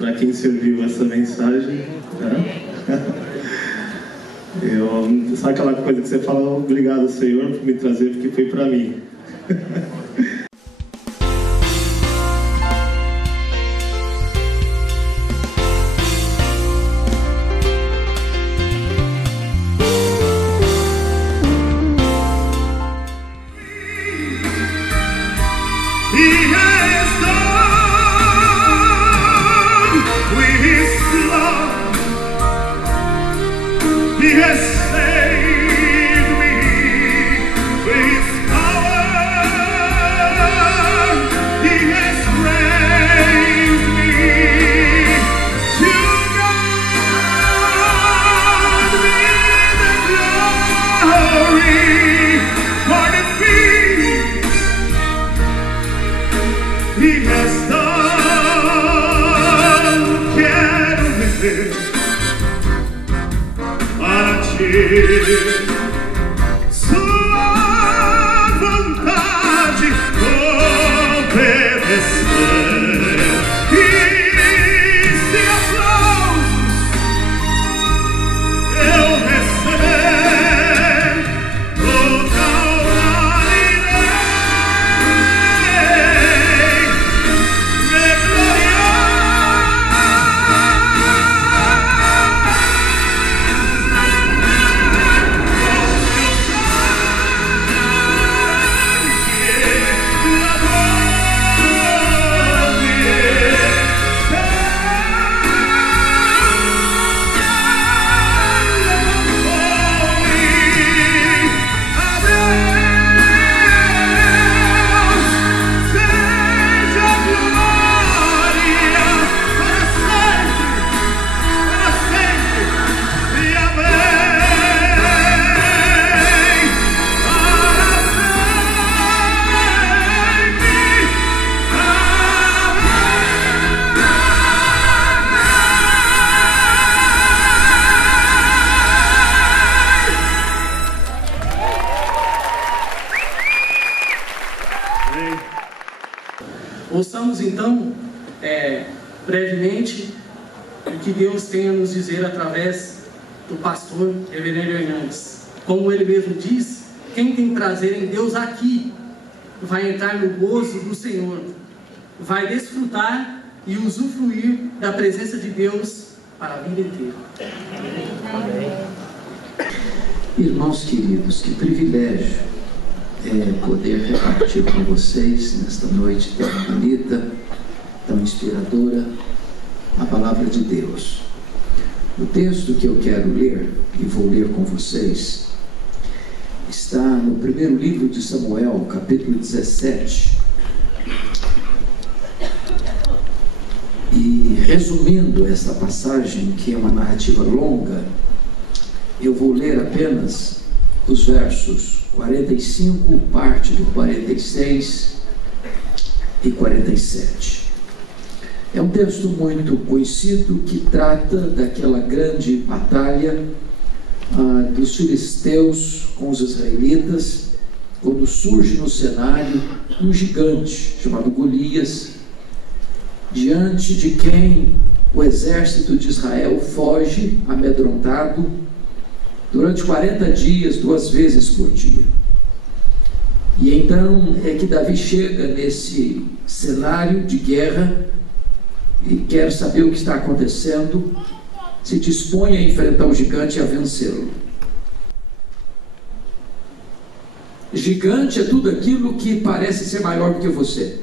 para quem serviu essa mensagem. Né? Sabe aquela coisa que você fala, obrigado, Senhor, por me trazer, porque foi para mim. Ouçamos então, brevemente, o que Deus tem a nos dizer através do pastor Reverendo Hernandes. Como ele mesmo diz, quem tem prazer em Deus aqui vai entrar no gozo do Senhor, vai desfrutar e usufruir da presença de Deus para a vida inteira. Amém. Irmãos queridos, que privilégio poder repartir com vocês nesta noite tão bonita, tão inspiradora, a palavra de Deus. O texto que eu quero ler, e vou ler com vocês, está no primeiro livro de Samuel, capítulo 17. E resumindo esta passagem, que é uma narrativa longa, eu vou ler apenas os versos 45, parte do 46 e 47. É um texto muito conhecido que trata daquela grande batalha dos filisteus com os israelitas, quando surge no cenário um gigante chamado Golias, diante de quem o exército de Israel foge amedrontado durante 40 dias, 2 vezes por dia. E então é que Davi chega nesse cenário de guerra e quer saber o que está acontecendo, se dispõe a enfrentar o gigante e a vencê-lo. Gigante é tudo aquilo que parece ser maior do que você,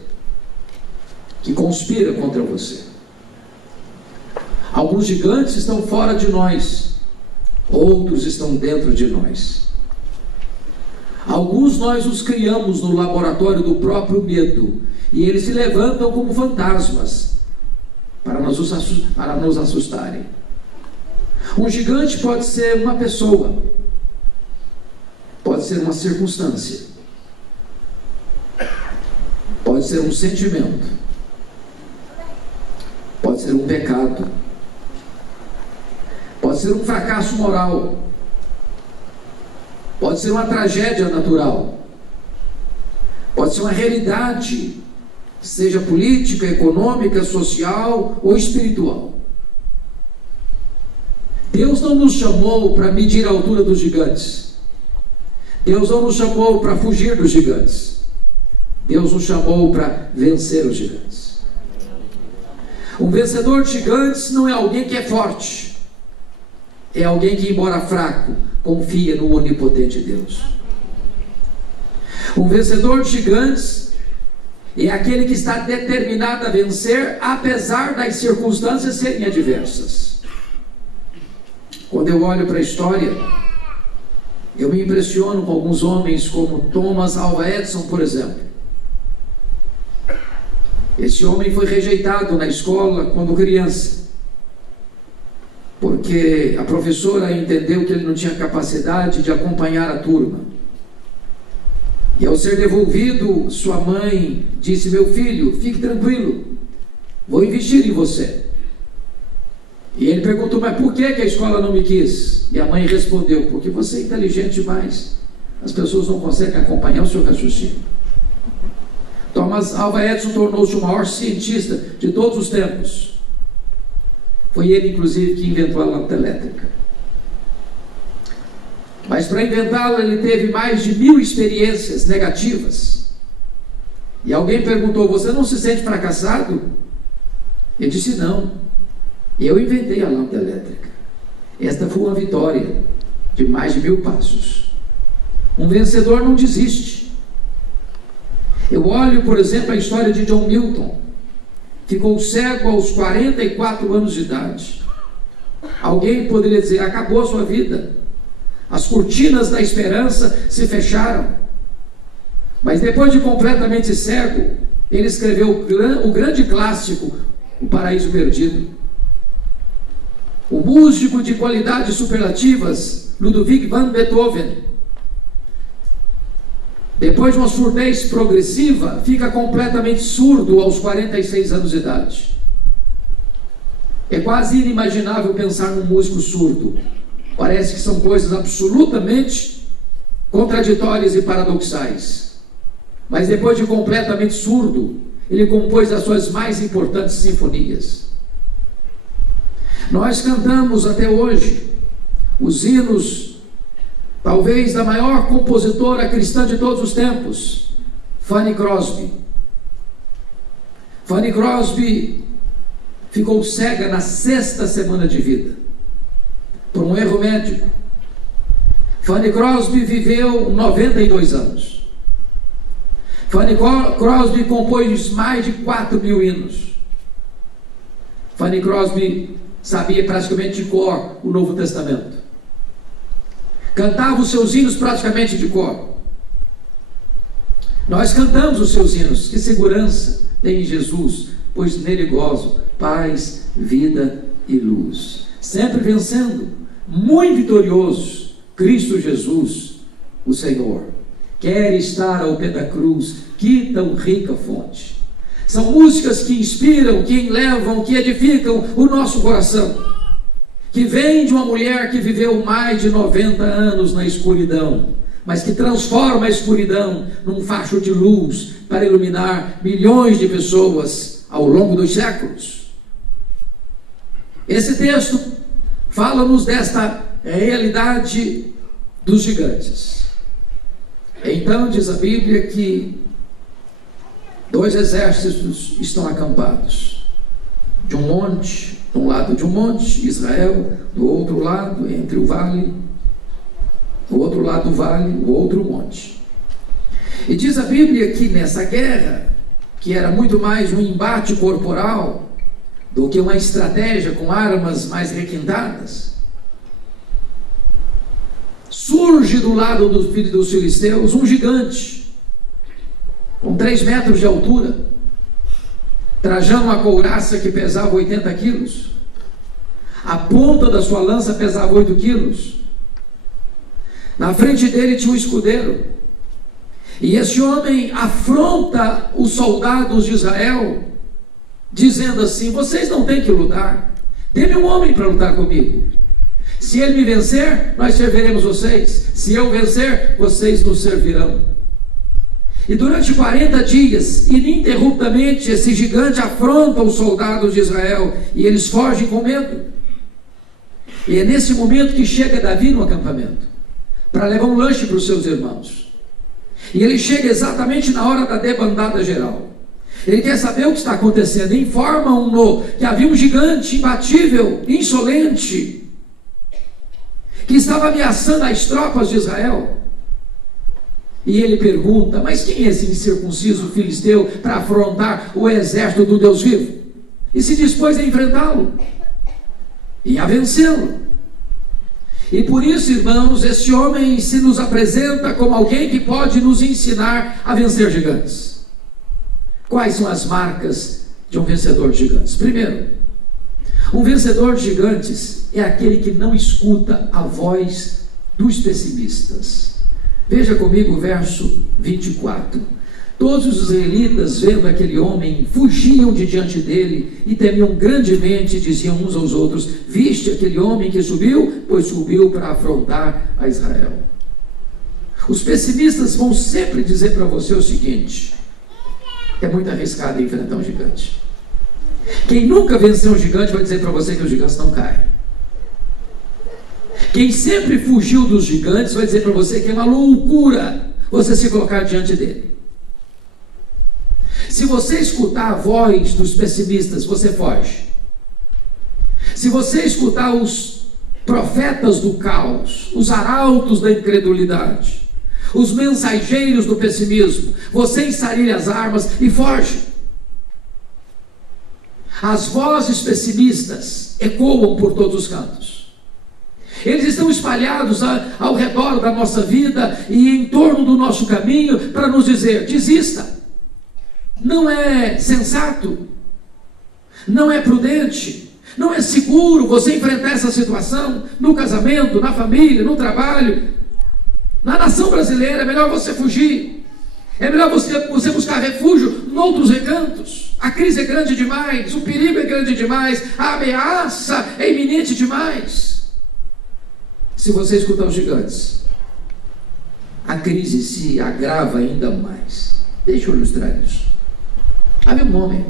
que conspira contra você. Alguns gigantes estão fora de nós, outros estão dentro de nós. Alguns nós os criamos no laboratório do próprio medo, e eles se levantam como fantasmas para nos assustarem. Um gigante pode ser uma pessoa, pode ser uma circunstância, pode ser um sentimento, pode ser um pecado, pode ser um fracasso moral, pode ser uma tragédia natural, pode ser uma realidade seja política, econômica, social ou espiritual. Deus não nos chamou para medir a altura dos gigantes. Deus não nos chamou para fugir dos gigantes. Deus nos chamou para vencer os gigantes. Um vencedor de gigantes não é alguém que é forte. É alguém que, embora fraco, confia no onipotente Deus. Um vencedor de gigantes é aquele que está determinado a vencer, apesar das circunstâncias serem adversas. Quando eu olho para a história, eu me impressiono com alguns homens como Thomas Alva Edison, por exemplo. Esse homem foi rejeitado na escola quando criança, porque a professora entendeu que ele não tinha capacidade de acompanhar a turma. E ao ser devolvido, sua mãe disse: meu filho, fique tranquilo, vou investir em você. E ele perguntou: mas por que a escola não me quis? E a mãe respondeu: porque você é inteligente demais, as pessoas não conseguem acompanhar o seu raciocínio. Thomas Alva Edison tornou-se o maior cientista de todos os tempos. Foi ele, inclusive, que inventou a lâmpada elétrica. Mas para inventá-la, ele teve mais de 1000 experiências negativas. E alguém perguntou: você não se sente fracassado? Ele disse: não, eu inventei a lâmpada elétrica. Esta foi uma vitória de mais de 1000 passos. Um vencedor não desiste. Eu olho, por exemplo, a história de John Newton. Ficou cego aos 44 anos de idade. Alguém poderia dizer: acabou a sua vida, as cortinas da esperança se fecharam. Mas depois de completamente cego, ele escreveu o grande clássico, O Paraíso Perdido. O músico de qualidades superlativas, Ludwig van Beethoven, depois de uma surdez progressiva, fica completamente surdo aos 46 anos de idade. É quase inimaginável pensar num músico surdo. Parece que são coisas absolutamente contraditórias e paradoxais. Mas depois de completamente surdo, ele compôs as suas mais importantes sinfonias. Nós cantamos até hoje os hinos, talvez da maior compositora cristã de todos os tempos, Fanny Crosby. Fanny Crosby ficou cega na 6ª semana de vida, por um erro médico. Fanny Crosby viveu 92 anos. Fanny Crosby compôs mais de 4.000 hinos. Fanny Crosby sabia praticamente de cor o Novo Testamento. Cantava os seus hinos praticamente de cor. Nós cantamos os seus hinos. Que segurança tem em Jesus, pois nele gozo paz, vida e luz. Sempre vencendo, muito vitorioso, Cristo Jesus, o Senhor. Quer estar ao pé da cruz, que tão rica fonte. São músicas que inspiram, que enlevam, que edificam o nosso coração, que vem de uma mulher que viveu mais de 90 anos na escuridão, mas que transforma a escuridão num facho de luz para iluminar milhões de pessoas ao longo dos séculos. Esse texto fala-nos desta realidade dos gigantes. Então diz a Bíblia que 2 exércitos estão acampados de um monte, de um lado de um monte, Israel, do outro lado, entre o vale, do outro lado do vale, o outro monte. E diz a Bíblia que nessa guerra, que era muito mais um embate corporal do que uma estratégia com armas mais requintadas, surge do lado dos filhos dos filisteus um gigante, com 3 metros de altura, trajando uma couraça que pesava 80 quilos, a ponta da sua lança pesava 8 quilos, na frente dele tinha um escudeiro, e esse homem afronta os soldados de Israel, dizendo assim: vocês não têm que lutar, dê-me um homem para lutar comigo. Se ele me vencer, nós serviremos vocês. Se eu vencer, vocês nos servirão. E durante 40 dias, ininterruptamente, esse gigante afronta os soldados de Israel e eles fogem com medo. E é nesse momento que chega Davi no acampamento para levar um lanche para os seus irmãos. E ele chega exatamente na hora da debandada geral. Ele quer saber o que está acontecendo. Informam-no que havia um gigante imbatível, insolente, que estava ameaçando as tropas de Israel. E ele pergunta: mas quem é esse incircunciso filisteu para afrontar o exército do Deus vivo? E se dispôs a enfrentá-lo e a vencê-lo. E por isso, irmãos, esse homem se nos apresenta como alguém que pode nos ensinar a vencer gigantes. Quais são as marcas de um vencedor de gigantes? Primeiro, um vencedor de gigantes é aquele que não escuta a voz dos pessimistas. Veja comigo o verso 24. Todos os israelitas, vendo aquele homem, fugiam de diante dele e temiam grandemente, diziam uns aos outros: viste aquele homem que subiu? Pois subiu para afrontar a Israel. Os pessimistas vão sempre dizer para você o seguinte: é muito arriscado enfrentar um gigante. Quem nunca venceu um gigante vai dizer para você que os gigantes não caem. Quem sempre fugiu dos gigantes vai dizer para você que é uma loucura você se colocar diante dele. Se você escutar a voz dos pessimistas, você foge. Se você escutar os profetas do caos, os arautos da incredulidade, os mensageiros do pessimismo, você ensarilha as armas e foge. As vozes pessimistas ecoam por todos os cantos. Eles estão espalhados ao redor da nossa vida e em torno do nosso caminho para nos dizer: desista. Não é sensato, não é prudente, não é seguro você enfrentar essa situação no casamento, na família, no trabalho, na nação brasileira. É melhor você fugir, é melhor você buscar refúgio em outros recantos. A crise é grande demais, o perigo é grande demais, a ameaça é iminente demais. Se você escutar os gigantes, a crise se agrava ainda mais. Deixa eu ilustrar isso. Havia um homem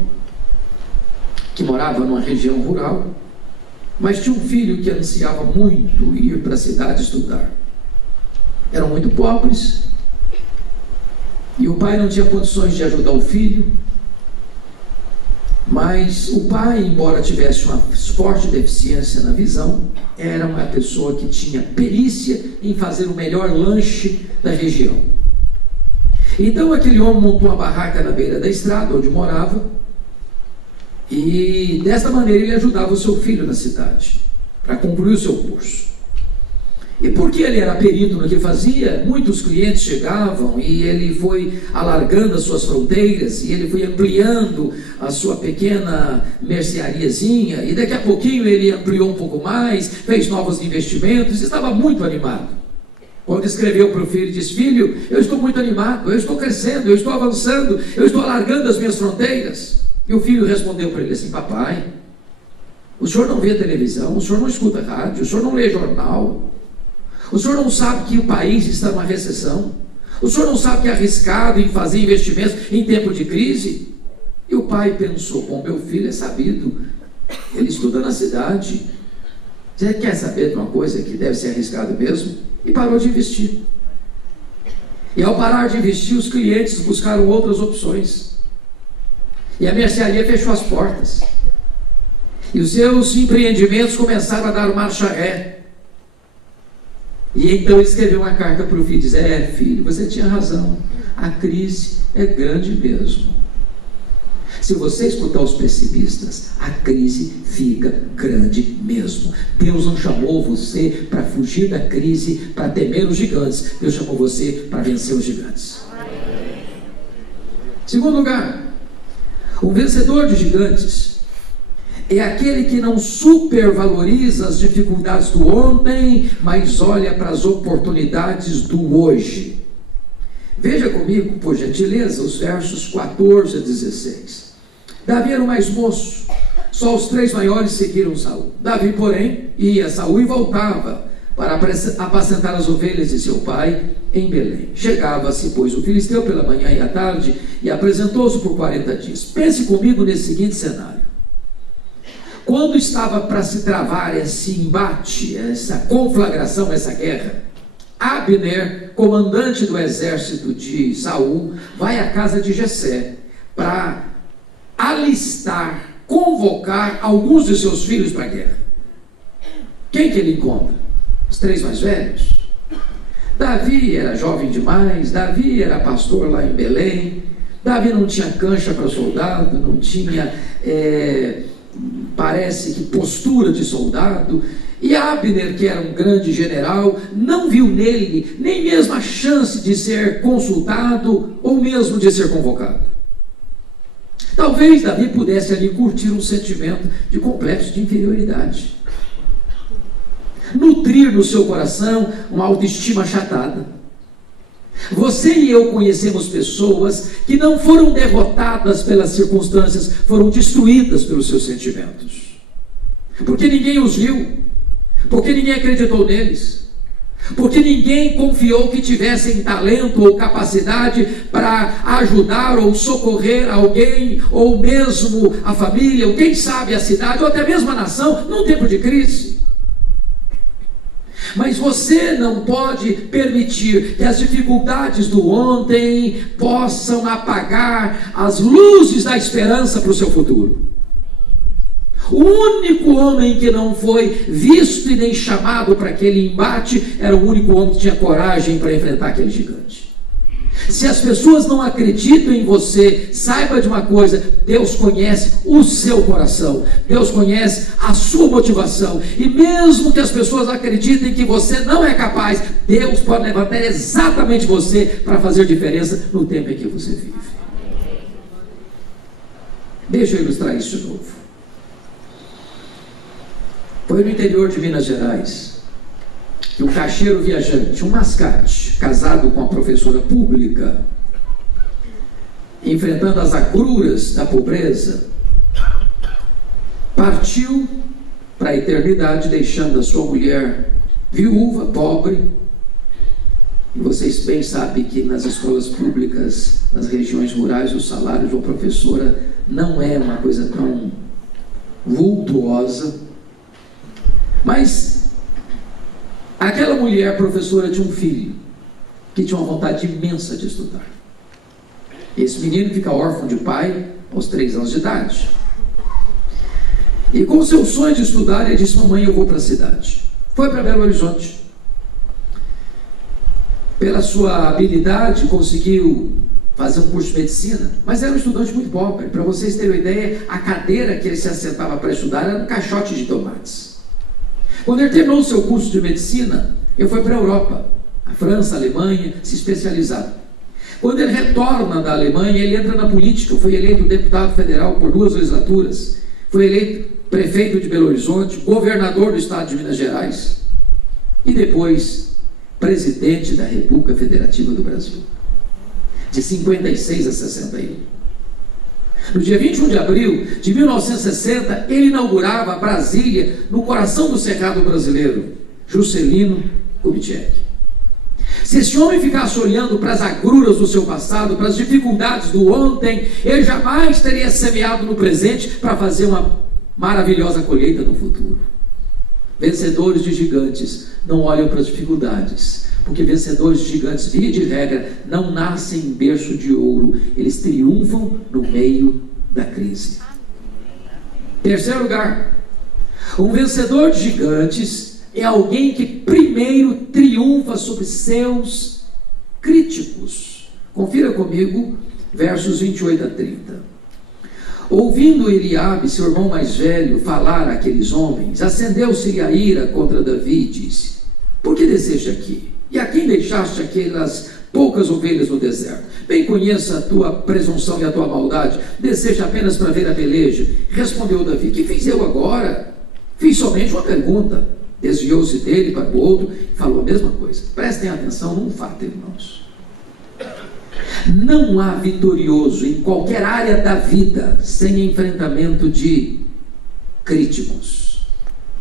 que morava numa região rural, mas tinha um filho que ansiava muito ir para a cidade estudar. Eram muito pobres e o pai não tinha condições de ajudar o filho. Mas o pai, embora tivesse uma forte deficiência na visão, era uma pessoa que tinha perícia em fazer o melhor lanche da região. Então aquele homem montou uma barraca na beira da estrada onde morava, e desta maneira ele ajudava o seu filho na cidade para concluir o seu curso. E porque ele era perito no que fazia, muitos clientes chegavam e ele foi alargando as suas fronteiras e ele foi ampliando a sua pequena merceariazinha, e daqui a pouquinho ele ampliou um pouco mais, fez novos investimentos, estava muito animado. Quando escreveu para o filho, disse: filho, eu estou muito animado, eu estou crescendo, eu estou avançando, eu estou alargando as minhas fronteiras. E o filho respondeu para ele assim: papai, o senhor não vê televisão, o senhor não escuta rádio, o senhor não lê jornal, o senhor não sabe que o país está numa recessão, o senhor não sabe que é arriscado em fazer investimentos em tempo de crise? E o pai pensou: bom, meu filho é sabido, ele estuda na cidade, você quer saber de uma coisa que deve ser arriscado mesmo? E parou de investir. E ao parar de investir, os clientes buscaram outras opções, e a mercearia fechou as portas, e os seus empreendimentos começaram a dar marcha ré. E então ele escreveu uma carta para o filho, diz: filho, você tinha razão, a crise é grande mesmo. Se você escutar os pessimistas, a crise fica grande mesmo. Deus não chamou você para fugir da crise, para temer os gigantes. Deus chamou você para vencer os gigantes. Segundo lugar, o vencedor de gigantes é aquele que não supervaloriza as dificuldades do ontem, mas olha para as oportunidades do hoje. Veja comigo, por gentileza, os versos 14 a 16. Davi era o mais moço, só os 3 maiores seguiram Saul. Davi, porém, ia a Saul e voltava para apacentar as ovelhas de seu pai em Belém. Chegava-se, pois, o filisteu pela manhã e à tarde, e apresentou-se por 40 dias. Pense comigo nesse seguinte cenário. Quando estava para se travar esse embate, essa conflagração, essa guerra, Abner, comandante do exército de Saul, vai à casa de Jessé para alistar, convocar alguns de seus filhos para a guerra. Quem que ele encontra? Os 3 mais velhos. Davi era jovem demais, Davi era pastor lá em Belém, Davi não tinha cancha para soldado, não tinha, parece que postura de soldado, e Abner, que era um grande general, não viu nele nem mesmo a chance de ser consultado ou mesmo de ser convocado. Talvez Davi pudesse ali curtir um sentimento de complexo de inferioridade, nutrir no seu coração uma autoestima achatada. Você e eu conhecemos pessoas que não foram derrotadas pelas circunstâncias, foram destruídas pelos seus sentimentos, porque ninguém os viu, porque ninguém acreditou neles, porque ninguém confiou que tivessem talento ou capacidade para ajudar ou socorrer alguém, ou mesmo a família, ou quem sabe a cidade, ou até mesmo a nação, num tempo de crise. Mas você não pode permitir que as dificuldades do ontem possam apagar as luzes da esperança para o seu futuro. O único homem que não foi visto e nem chamado para aquele embate era o único homem que tinha coragem para enfrentar aquele gigante. Se as pessoas não acreditam em você, saiba de uma coisa: Deus conhece o seu coração, Deus conhece a sua motivação, e mesmo que as pessoas acreditem que você não é capaz, Deus pode levantar exatamente você para fazer diferença no tempo em que você vive. Deixa eu ilustrar isso de novo. Foi no interior de Minas Gerais que um caixeiro viajante, um mascate, casado com uma professora pública, enfrentando as agruras da pobreza, partiu para a eternidade, deixando a sua mulher viúva, pobre. E vocês bem sabem que nas escolas públicas, nas regiões rurais, o salário de uma professora não é uma coisa tão vultuosa. Mas aquela mulher professora tinha um filho que tinha uma vontade imensa de estudar. Esse menino fica órfão de pai aos 3 anos de idade. E com seu sonho de estudar, ele disse: mamãe, eu vou para a cidade. Foi para Belo Horizonte. Pela sua habilidade, conseguiu fazer um curso de medicina, mas era um estudante muito pobre. Para vocês terem uma ideia, a cadeira que ele se assentava para estudar era um caixote de tomates. Quando ele terminou o seu curso de medicina, ele foi para a Europa, a França, a Alemanha, se especializar. Quando ele retorna da Alemanha, ele entra na política. Foi eleito deputado federal por 2 legislaturas, foi eleito prefeito de Belo Horizonte, governador do estado de Minas Gerais e depois presidente da República Federativa do Brasil, de 56 a 61. No dia 21 de abril de 1960, ele inaugurava Brasília, no coração do Cerrado brasileiro, Juscelino Kubitschek. Se esse homem ficasse olhando para as agruras do seu passado, para as dificuldades do ontem, ele jamais teria semeado no presente para fazer uma maravilhosa colheita no futuro. Vencedores de gigantes não olham para as dificuldades, porque vencedores de gigantes, via de regra, não nascem em berço de ouro, eles triunfam no meio da crise. Terceiro lugar, um vencedor de gigantes é alguém que primeiro triunfa sobre seus críticos. Confira comigo versos 28 a 30. Ouvindo Eliabe, seu irmão mais velho, falar àqueles homens, acendeu-se a ira contra Davi e disse: por que desceste aqui? E a quem deixaste aquelas poucas ovelhas no deserto? Bem conheço a tua presunção e a tua maldade. Desceste apenas para ver a peleja. Respondeu Davi: que fiz eu agora? Fiz somente uma pergunta. Desviou-se dele para o outro e falou a mesma coisa. Prestem atenção num fato, irmãos. Não há vitorioso em qualquer área da vida sem enfrentamento de críticos,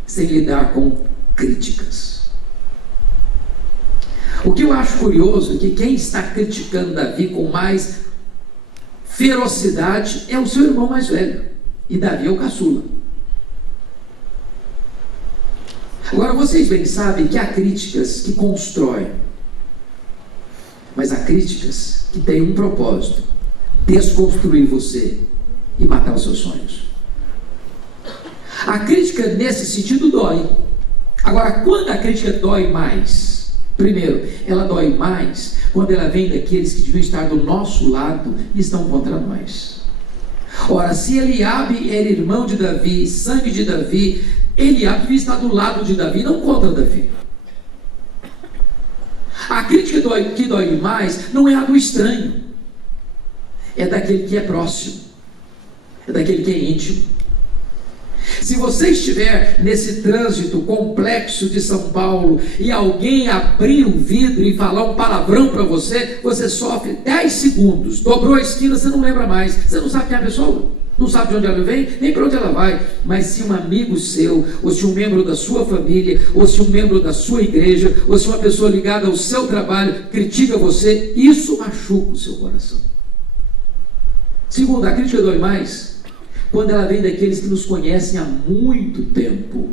sem lidar com críticas. O que eu acho curioso é que quem está criticando Davi com mais ferocidade é o seu irmão mais velho, e Davi é o caçula. Agora vocês bem sabem que há críticas que constroem, mas há críticas que têm um propósito: desconstruir você e matar os seus sonhos. A crítica nesse sentido dói. Agora, quando a crítica dói mais? Primeiro, ela dói mais quando ela vem daqueles que deviam estar do nosso lado e estão contra nós. Ora, se Eliabe era irmão de Davi, sangue de Davi, Eliabe devia estar do lado de Davi, não contra Davi. A crítica que dói mais não é a do estranho, é daquele que é próximo, é daquele que é íntimo. Se você estiver nesse trânsito complexo de São Paulo e alguém abrir o vidro e falar um palavrão para você, você sofre 10 segundos, dobrou a esquina, você não lembra mais, você não sabe quem é a pessoa, não sabe de onde ela vem, nem para onde ela vai. Mas se um amigo seu, ou se um membro da sua família, ou se um membro da sua igreja, ou se uma pessoa ligada ao seu trabalho critica você, isso machuca o seu coração. Segundo, a crítica dói mais quando ela vem daqueles que nos conhecem há muito tempo.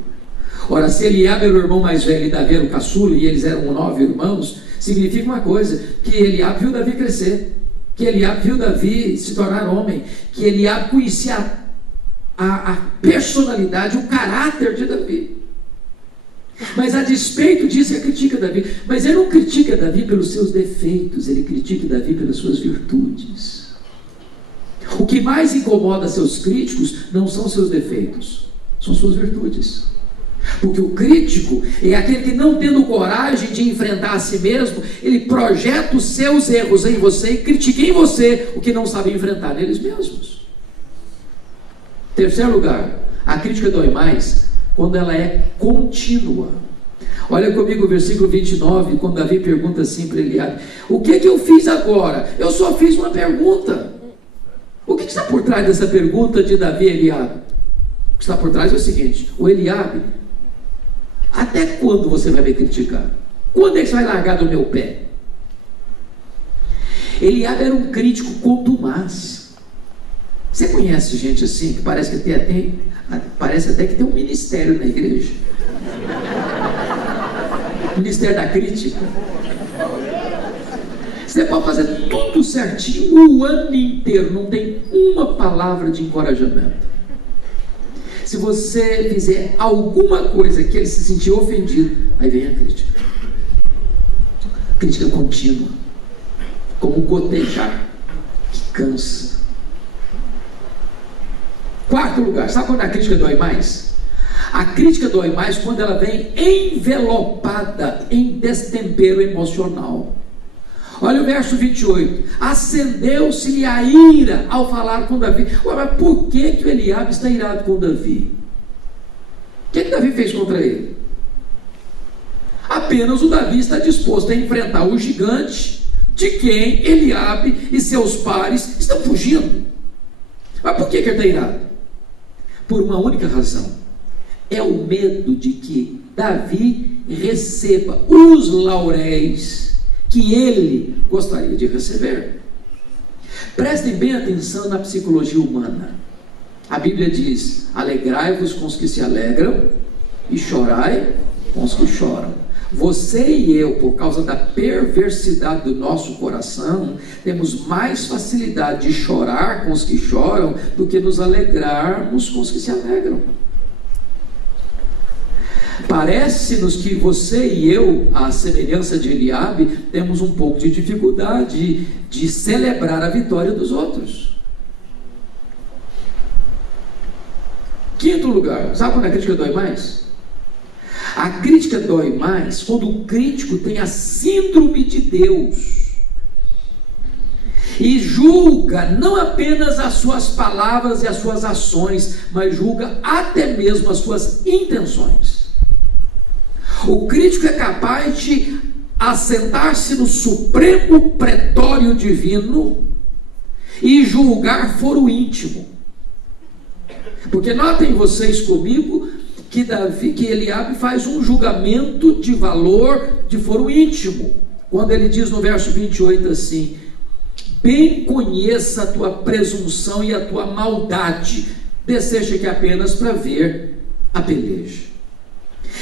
Ora, se Eliabe era o irmão mais velho e Davi era o caçula, e eles eram 9 irmãos, significa uma coisa: que Eliabe viu Davi crescer, que Eliabe viu Davi se tornar homem, que Eliabe conhecia a personalidade, o caráter de Davi. Mas a despeito disso, ele critica Davi. Mas ele não critica Davi pelos seus defeitos, ele critica Davi pelas suas virtudes. O que mais incomoda seus críticos não são seus defeitos, são suas virtudes. Porque o crítico é aquele que, não tendo coragem de enfrentar a si mesmo, ele projeta os seus erros em você e critica em você o que não sabe enfrentar neles mesmos. Terceiro lugar, a crítica dói mais quando ela é contínua. Olha comigo o versículo 29, quando Davi pergunta assim para Eliabe: o que eu fiz agora? Eu só fiz uma pergunta. O que está por trás dessa pergunta de Davi e Eliabe? O que está por trás é o seguinte: o Eliabe, até quando você vai me criticar? Quando é que você vai largar do meu pé? Eliabe era um crítico contumaz. Você conhece gente assim, que parece até que tem um ministério na igreja? Ministério da crítica. Você pode fazer tudo certinho o ano inteiro, não tem uma palavra de encorajamento. Se você fizer alguma coisa que ele se sentir ofendido, aí vem a crítica. Crítica contínua, como gotejar, que cansa. Quarto lugar, sabe quando a crítica dói mais? A crítica dói mais quando ela vem envelopada em destempero emocional. Olha o verso 28. Acendeu-se-lhe a ira ao falar com Davi. Ué, mas por que o Eliabe está irado com Davi? O que Davi fez contra ele? Apenas o Davi está disposto a enfrentar o gigante de quem Eliabe e seus pares estão fugindo. Mas por que ele está irado? Por uma única razão: é o medo de que Davi receba os lauréis que ele gostaria de receber. Prestem bem atenção na psicologia humana. A Bíblia diz: alegrai-vos com os que se alegram e chorai com os que choram. Você e eu, por causa da perversidade do nosso coração, temos mais facilidade de chorar com os que choram do que nos alegrarmos com os que se alegram. Parece-nos que você e eu, à semelhança de Eliabe, temos um pouco de dificuldade de celebrar a vitória dos outros. Quinto lugar, sabe quando a crítica dói mais? A crítica dói mais quando o crítico tem a síndrome de Deus e julga não apenas as suas palavras e as suas ações, mas julga até mesmo as suas intenções. O crítico é capaz de assentar-se no supremo pretório divino e julgar foro íntimo. Porque notem vocês comigo que Eliabe faz um julgamento de valor de foro íntimo. quando ele diz no verso 28 assim: bem conheça a tua presunção e a tua maldade, desceste aqui apenas para ver a peleja.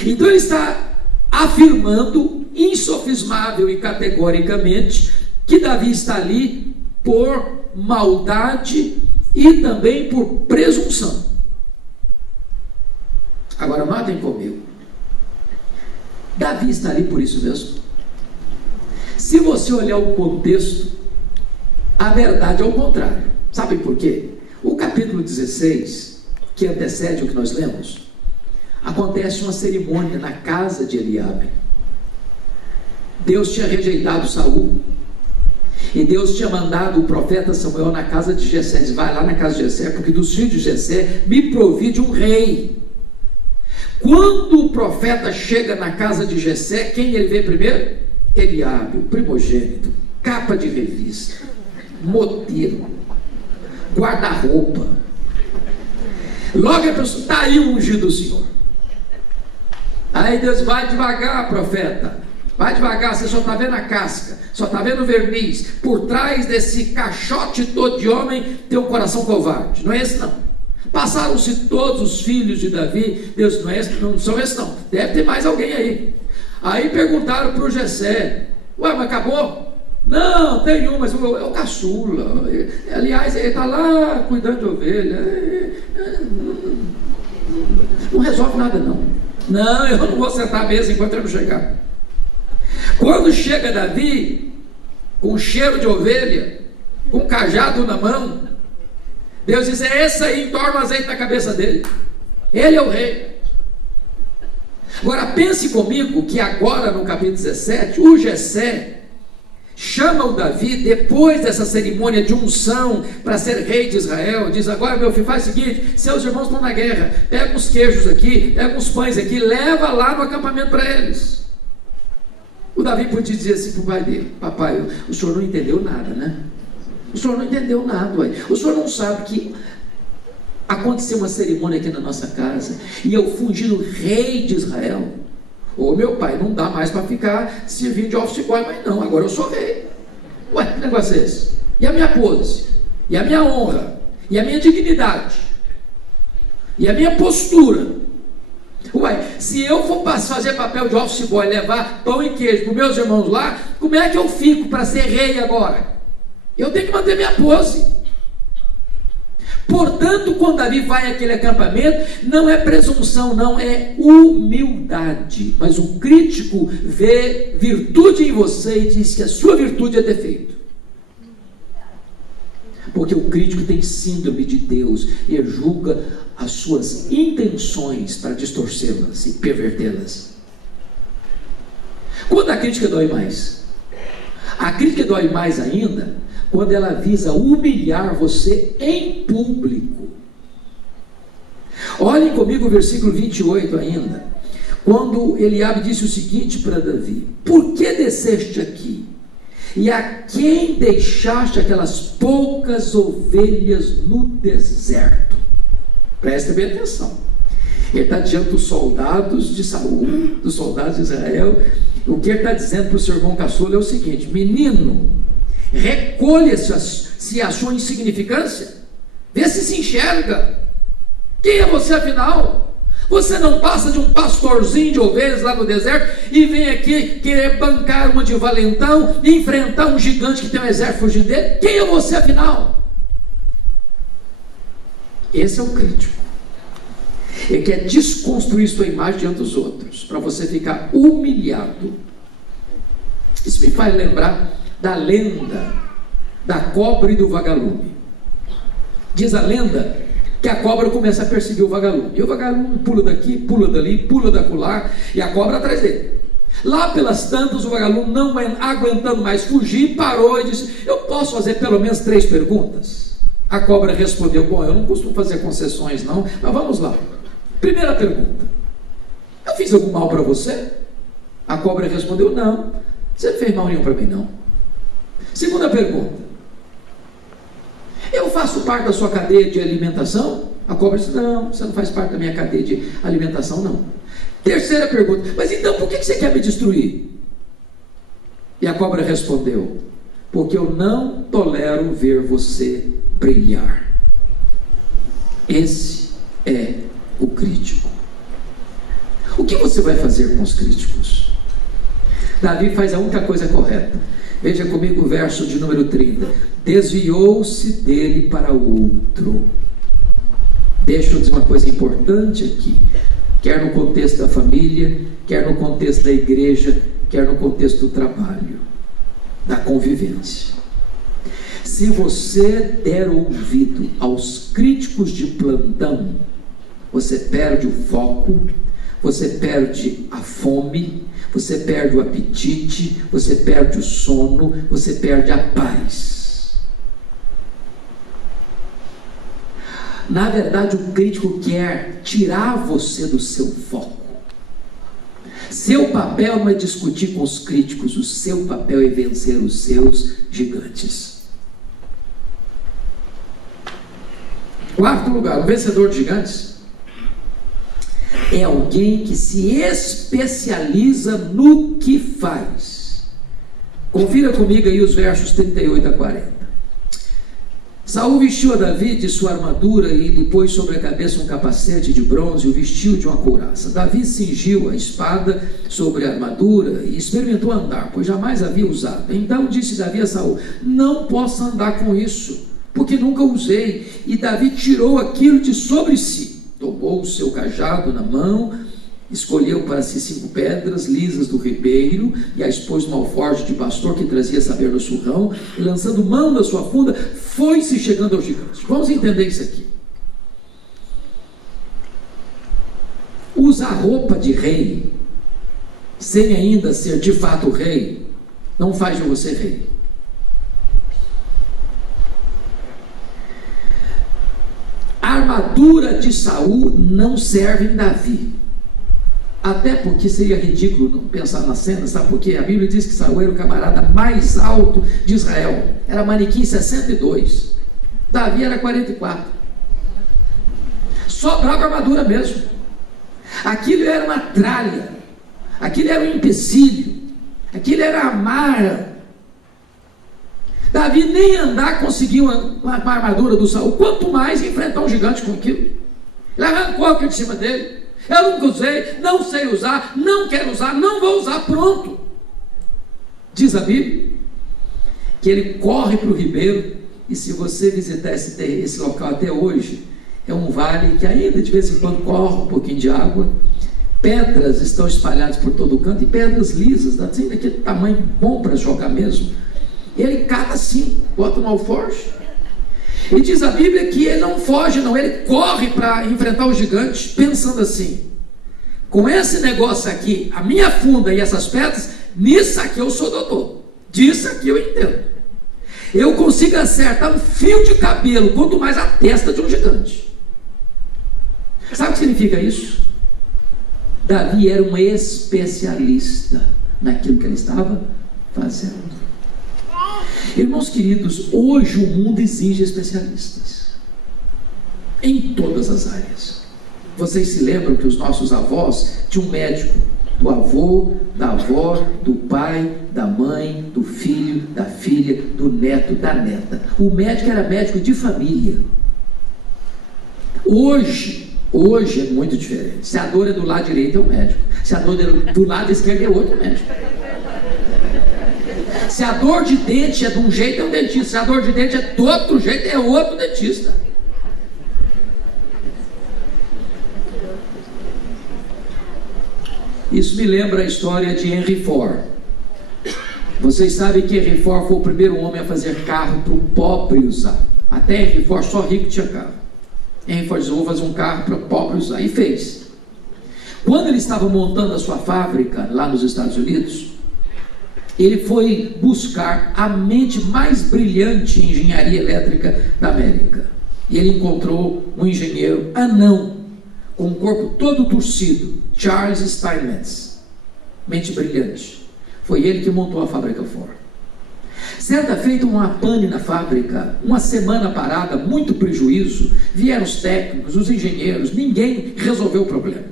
Então ele está afirmando insofismável e categoricamente que Davi está ali por maldade e também por presunção. Agora matem comigo, Davi está ali por isso mesmo? Se você olhar o contexto, a verdade é o contrário. Sabem por quê? O capítulo 16, que antecede o que nós lemos, acontece uma cerimônia na casa de Eliabe. Deus tinha rejeitado Saul, e Deus tinha mandado o profeta Samuel na casa de Jessé. Diz: vai lá na casa de Jessé, porque dos filhos de Jessé me provide um rei. Quando o profeta chega na casa de Jessé, quem ele vê primeiro? Eliabe, o primogênito, capa de revista, moteiro, guarda-roupa. Logo a pessoa: está aí o ungido do Senhor. Aí Deus: vai devagar, profeta, vai devagar, você só está vendo a casca, só está vendo o verniz. Por trás desse caixote todo de homem tem um coração covarde. Não é esse não. Passaram-se todos os filhos de Davi. Deus: não é esse, não são esses não, deve ter mais alguém aí. Aí perguntaram para o Jessé: ué, mas acabou? Não, tem um, mas é o caçula. Aliás, ele está lá cuidando de ovelha. Não resolve nada não. Não, eu não vou sentar à mesa enquanto ele não chegar. Quando chega Davi, com cheiro de ovelha, com cajado na mão, Deus diz: é esse aí, entorna o azeite na cabeça dele. Ele é o rei. Agora pense comigo que agora no capítulo 17, o Jessé chama o Davi, depois dessa cerimônia de unção para ser rei de Israel. Diz: agora, meu filho, faz o seguinte, seus irmãos estão na guerra, pega uns queijos aqui, pega uns pães aqui, leva lá no acampamento para eles. O Davi podia dizer assim para o pai dele: papai, o senhor não entendeu nada, né? O senhor não entendeu nada, ué. O senhor não sabe que aconteceu uma cerimônia aqui na nossa casa e eu fungi o rei de Israel. Ô meu pai, não dá mais para ficar servindo de office boy, mas não, agora eu sou rei. Ué, que negócio é esse? E a minha pose? E a minha honra? E a minha dignidade? E a minha postura? Ué, se eu for fazer papel de office boy, levar pão e queijo para os meus irmãos lá, como é que eu fico para ser rei agora? Eu tenho que manter minha pose. Portanto, quando Davi vai àquele acampamento, não é presunção, não, é humildade. Mas o crítico vê virtude em você e diz que a sua virtude é defeito. Porque o crítico tem síndrome de Deus e julga as suas intenções para distorcê-las e pervertê-las. Quando a crítica dói mais? A crítica dói mais ainda quando ela visa humilhar você em público. Olhem comigo o versículo 28 ainda, quando Eliabe disse o seguinte para Davi: por que desceste aqui? E a quem deixaste aquelas poucas ovelhas no deserto? Presta bem atenção. Ele está diante dos soldados de Saul, dos soldados de Israel. O que ele está dizendo para o seu irmão caçula é o seguinte: menino, recolha-se a sua insignificância, vê se enxerga. Quem é você afinal? Você não passa de um pastorzinho de ovelhas lá no deserto e vem aqui querer bancar uma de valentão e enfrentar um gigante que tem um exército fugindo dele? Quem é você afinal? Esse é o crítico. Ele quer desconstruir sua imagem diante dos outros, para você ficar humilhado. Isso me faz lembrar da lenda da cobra e do vagalume. Diz a lenda que a cobra começa a perseguir o vagalume, e o vagalume pula daqui, pula dali, pula dacolá, e a cobra atrás dele. Lá pelas tantas, o vagalume, não aguentando mais fugir, parou e disse: eu posso fazer pelo menos 3 perguntas? A cobra respondeu: bom, eu não costumo fazer concessões não, mas vamos lá. Primeira pergunta: eu fiz algum mal para você? A cobra respondeu: não, você não fez mal nenhum para mim não. Segunda pergunta: eu faço parte da sua cadeia de alimentação? A cobra disse: não, você não faz parte da minha cadeia de alimentação não. Terceira pergunta: mas então por que você quer me destruir? E a cobra respondeu: porque eu não tolero ver você brilhar. Esse é o crítico. O que você vai fazer com os críticos? Davi faz a única coisa correta. Veja comigo o verso de número 30. Desviou-se dele para o outro. Deixa eu dizer uma coisa importante aqui, quer no contexto da família, quer no contexto da igreja, quer no contexto do trabalho, da convivência. Se você der ouvido aos críticos de plantão, você perde o foco, você perde a fome, você perde o apetite, você perde o sono, você perde a paz. Na verdade, o crítico quer tirar você do seu foco. Seu papel não é discutir com os críticos, o seu papel é vencer os seus gigantes. Quarto lugar, o vencedor de gigantes é alguém que se especializa no que faz. Confira comigo aí os versos 38 a 40. Saul vestiu a Davi de sua armadura e lhe pôs sobre a cabeça um capacete de bronze e o vestiu de uma couraça. Davi cingiu a espada sobre a armadura e experimentou andar, pois jamais havia usado. Então disse Davi a Saul: não posso andar com isso, porque nunca usei. E Davi tirou aquilo de sobre si. Tomou o seu cajado na mão, escolheu para si 5 pedras lisas do ribeiro e as pôs no alforje de pastor que trazia saber no surrão, e lançando mão da sua funda, foi-se chegando ao gigante. Vamos entender isso aqui. Usar roupa de rei, sem ainda ser de fato rei, não faz de você rei. A armadura de Saul não serve em Davi. Até porque seria ridículo não pensar na cena, sabe por quê? A Bíblia diz que Saul era o camarada mais alto de Israel. Era manequim 62. Davi era 44. Sobrava armadura mesmo. Aquilo era uma tralha. Aquilo era um empecilho. Aquilo era a mara. Davi nem andar conseguiu uma armadura do Saul, quanto mais enfrentar um gigante com aquilo. Ele arrancou aquilo de cima dele. Eu nunca usei, não sei usar, não quero usar, não vou usar, pronto. Diz a Bíblia que ele corre para o ribeiro, e se você visitar esse local até hoje, é um vale que ainda de vez em quando corre um pouquinho de água, pedras estão espalhadas por todo o canto, e pedras lisas, assim, daquele tamanho bom para jogar mesmo. Ele cata assim, bota no alforje, e diz a Bíblia que ele não foge não, ele corre para enfrentar o gigante, pensando assim: com esse negócio aqui, a minha funda e essas pedras, nisso aqui eu sou doutor, disso aqui eu entendo, eu consigo acertar um fio de cabelo, quanto mais a testa de um gigante. Sabe o que significa isso? Davi era um especialista naquilo que ele estava fazendo. Irmãos queridos, hoje o mundo exige especialistas em todas as áreas. Vocês se lembram que os nossos avós tinham um médico, do avô, da avó, do pai, da mãe, do filho, da filha, do neto, da neta. O médico era médico de família. Hoje é muito diferente. Se a dor é do lado direito, é o médico. Se a dor é do lado esquerdo, é outro médico. Se a dor de dente é de um jeito, é um dentista. Se a dor de dente é do outro jeito, é outro dentista. Isso me lembra a história de Henry Ford. Vocês sabem que Henry Ford foi o primeiro homem a fazer carro para o pobre usar. Até Henry Ford, só rico tinha carro. Henry Ford disse: vou fazer um carro para o pobre usar. E fez. Quando ele estava montando a sua fábrica lá nos Estados Unidos, ele foi buscar a mente mais brilhante em engenharia elétrica da América. E ele encontrou um engenheiro anão, com o corpo todo torcido, Charles Steinmetz. Mente brilhante. Foi ele que montou a fábrica Ford. Certa feita, uma pane na fábrica, uma semana parada, muito prejuízo. Vieram os técnicos, os engenheiros, ninguém resolveu o problema.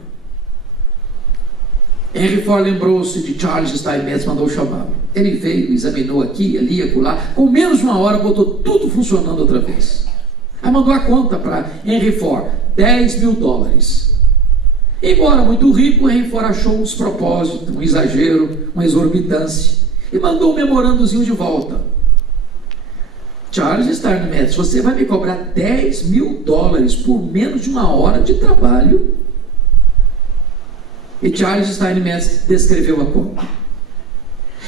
Henry Ford lembrou-se de Charles Steinmetz, mandou chamá-lo. Ele veio, examinou aqui, ali, acolá. Com menos de uma hora, botou tudo funcionando outra vez. Aí mandou a conta para Henry Ford, $10.000. Embora muito rico, Henry Ford achou um despropósito, um exagero, uma exorbitância, e mandou um memorandozinho de volta. Charles Steinmetz, você vai me cobrar $10.000 por menos de uma hora de trabalho? E Charles Steinmetz descreveu a conta.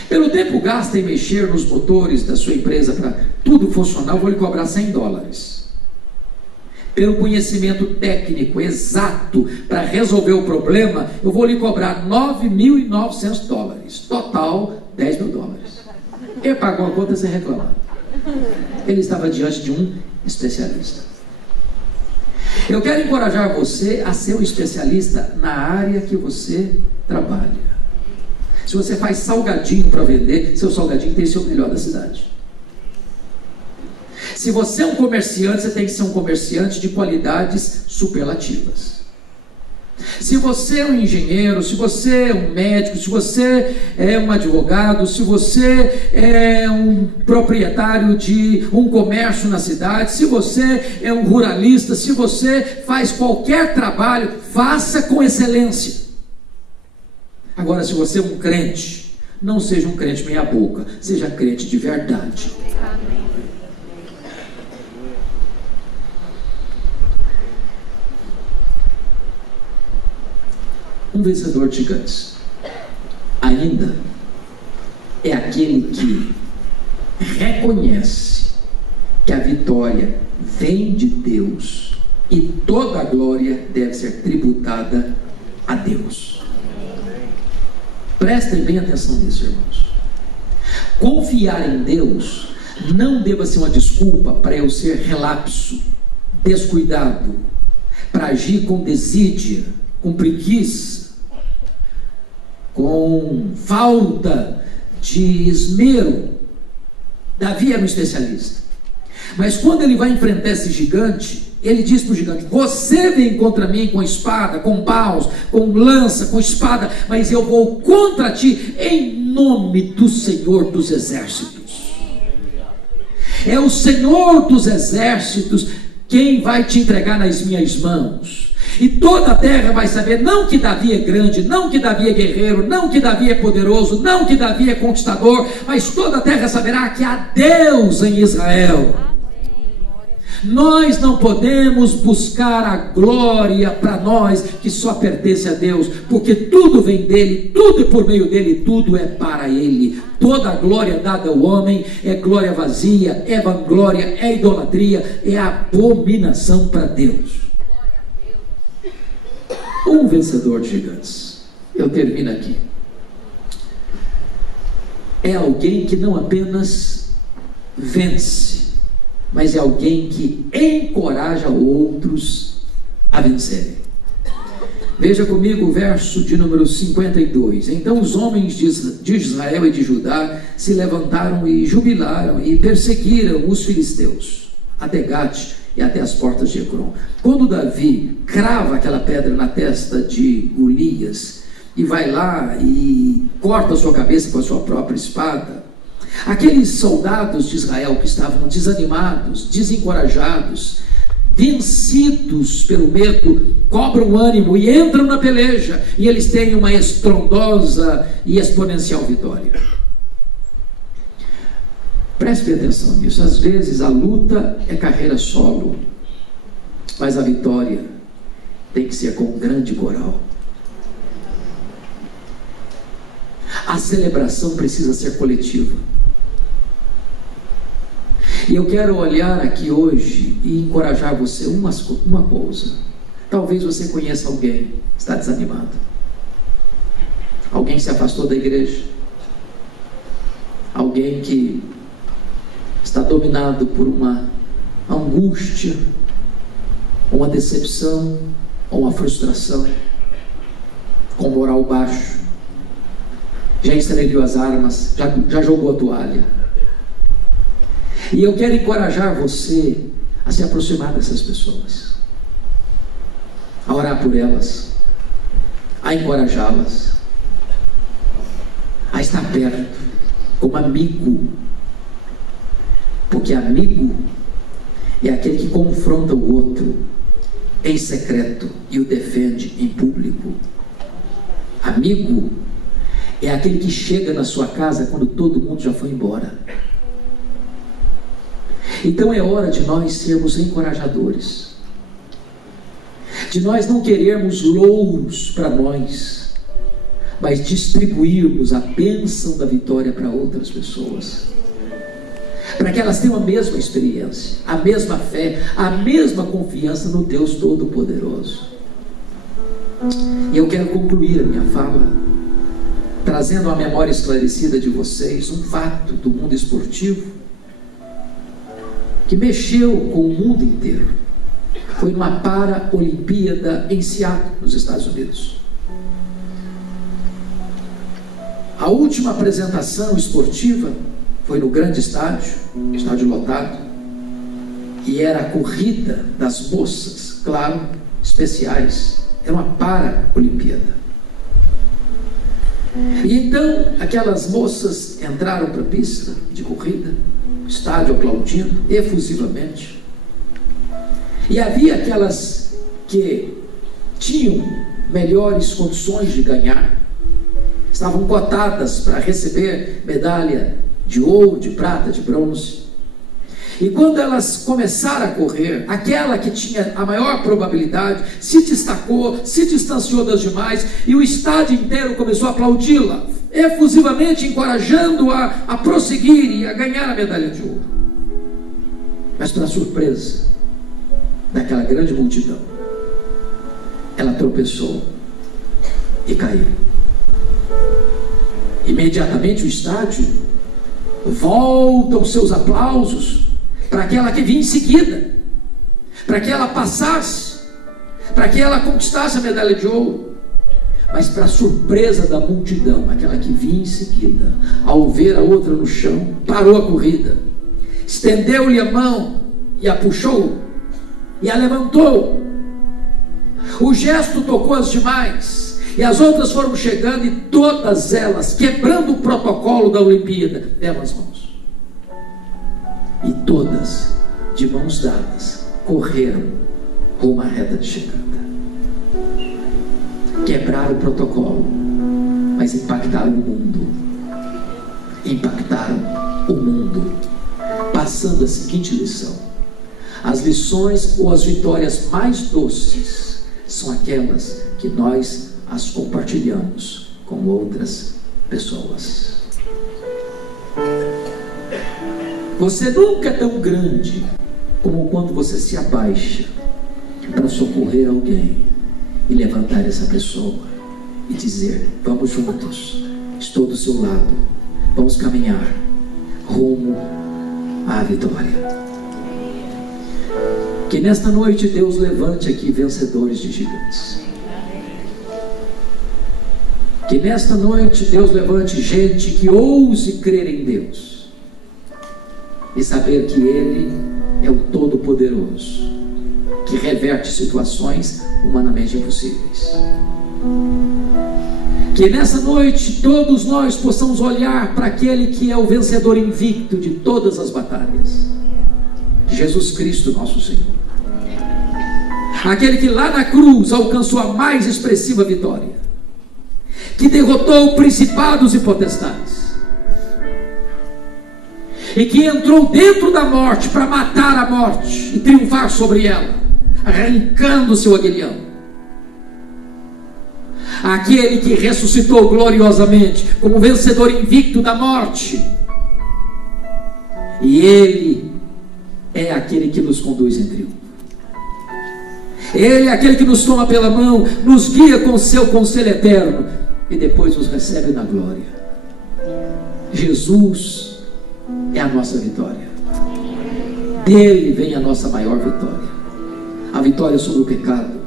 Pelo tempo gasto em mexer nos motores da sua empresa para tudo funcionar, eu vou lhe cobrar $100. Pelo conhecimento técnico exato para resolver o problema, eu vou lhe cobrar $9.900. Total, $10.000. Ele pagou a conta sem reclamar. Ele estava diante de um especialista. Eu quero encorajar você a ser um especialista na área que você trabalha. Se você faz salgadinho para vender, seu salgadinho tem que ser o melhor da cidade. Se você é um comerciante, você tem que ser um comerciante de qualidades superlativas. Se você é um engenheiro, se você é um médico, se você é um advogado, se você é um proprietário de um comércio na cidade, se você é um ruralista, se você faz qualquer trabalho, faça com excelência. Agora, se você é um crente, não seja um crente meia boca, seja crente de verdade. Um vencedor de gigantes ainda é aquele que reconhece que a vitória vem de Deus e toda a glória deve ser tributada a Deus. Prestem bem atenção nisso, irmãos. Confiar em Deus não deva ser uma desculpa para eu ser relapso, descuidado, para agir com desídia, com preguiça, com falta de esmero. Davi era um especialista, mas quando ele vai enfrentar esse gigante, ele diz para o gigante: você vem contra mim com espada, com paus, com lança, com espada, mas eu vou contra ti em nome do Senhor dos Exércitos. É o Senhor dos Exércitos quem vai te entregar nas minhas mãos. E toda a terra vai saber, não que Davi é grande, não que Davi é guerreiro, não que Davi é poderoso, não que Davi é conquistador, mas toda a terra saberá que há Deus em Israel. Nós não podemos buscar a glória para nós, que só pertence a Deus, porque tudo vem dele, tudo é por meio dele, tudo é para ele. Toda a glória dada ao homem é glória vazia, é vanglória, é idolatria, é abominação para Deus. Um vencedor de gigantes, eu termino aqui, é alguém que não apenas vence, mas é alguém que encoraja outros a vencerem. Veja comigo o verso de número 52. Então os homens de Israel e de Judá se levantaram e jubilaram e perseguiram os filisteus até Gate e até as portas de Ecrom. Quando Davi crava aquela pedra na testa de Golias e vai lá e corta a sua cabeça com a sua própria espada, aqueles soldados de Israel que estavam desanimados, desencorajados, vencidos pelo medo, cobram ânimo e entram na peleja, e eles têm uma estrondosa e exponencial vitória. Preste atenção nisso. Às vezes a luta é carreira solo, mas a vitória tem que ser com um grande coral. A celebração precisa ser coletiva. E eu quero olhar aqui hoje e encorajar você uma coisa. Talvez você conheça alguém que está desanimado, alguém que se afastou da igreja, alguém que está dominado por uma angústia, uma decepção, ou uma frustração, com moral baixo, já estreou as armas, já jogou a toalha. E eu quero encorajar você a se aproximar dessas pessoas, a orar por elas, a encorajá-las, a estar perto, como amigo. Porque amigo é aquele que confronta o outro em secreto e o defende em público. Amigo é aquele que chega na sua casa quando todo mundo já foi embora. Então é hora de nós sermos encorajadores, de nós não querermos louros para nós, mas distribuirmos a bênção da vitória para outras pessoas, para que elas tenham a mesma experiência, a mesma fé, a mesma confiança no Deus Todo-Poderoso. E eu quero concluir a minha fala trazendo à memória esclarecida de vocês um fato do mundo esportivo que mexeu com o mundo inteiro. Foi numa Paralimpíada em Seattle, nos Estados Unidos. A última apresentação esportiva foi no grande estádio lotado, e era a corrida das moças, claro, especiais. Era uma Paralimpíada. E então aquelas moças entraram para a pista de corrida, estádio aplaudindo efusivamente, e havia aquelas que tinham melhores condições de ganhar, estavam cotadas para receber medalha de ouro, de prata, de bronze. E quando elas começaram a correr, aquela que tinha a maior probabilidade se destacou, se distanciou das demais, e o estádio inteiro começou a aplaudi-la efusivamente, encorajando-a a prosseguir e a ganhar a medalha de ouro. Mas, para surpresa daquela grande multidão, ela tropeçou e caiu. Imediatamente o estádio volta os seus aplausos para aquela que vinha em seguida, para que ela passasse, para que ela conquistasse a medalha de ouro. Mas, para surpresa da multidão, aquela que vinha em seguida, ao ver a outra no chão, parou a corrida, estendeu-lhe a mão e a puxou e a levantou. O gesto tocou as demais, e as outras foram chegando, e todas elas, quebrando o protocolo da Olimpíada, deram as mãos. E todas, de mãos dadas, correram rumo à reta de chegada. Quebraram o protocolo, mas impactaram o mundo. Impactaram o mundo, passando a seguinte lição: as lições ou as vitórias mais doces são aquelas que nós as compartilhamos com outras pessoas. Você nunca é tão grande como quando você se abaixa para socorrer alguém e levantar essa pessoa e dizer: vamos juntos, estou do seu lado, vamos caminhar rumo à vitória. Que nesta noite Deus levante aqui vencedores de gigantes. Que nesta noite Deus levante gente que ouse crer em Deus e saber que Ele é o Todo-Poderoso, que reverte situações humanamente impossíveis. Que nessa noite todos nós possamos olhar para aquele que é o vencedor invicto de todas as batalhas, Jesus Cristo nosso Senhor, aquele que lá na cruz alcançou a mais expressiva vitória, que derrotou principados e potestades, e que entrou dentro da morte para matar a morte e triunfar sobre ela, arrancando o seu aguilhão. Aquele que ressuscitou gloriosamente como vencedor invicto da morte, e Ele é aquele que nos conduz em triunfo. Ele é aquele que nos toma pela mão, nos guia com o seu conselho eterno e depois nos recebe na glória. Jesus é a nossa vitória. Dele vem a nossa maior vitória. A vitória sobre o pecado,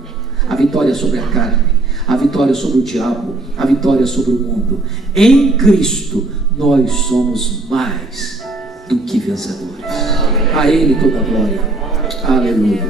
a vitória sobre a carne, a vitória sobre o diabo, a vitória sobre o mundo. Em Cristo nós somos mais do que vencedores. A Ele toda a glória. Aleluia.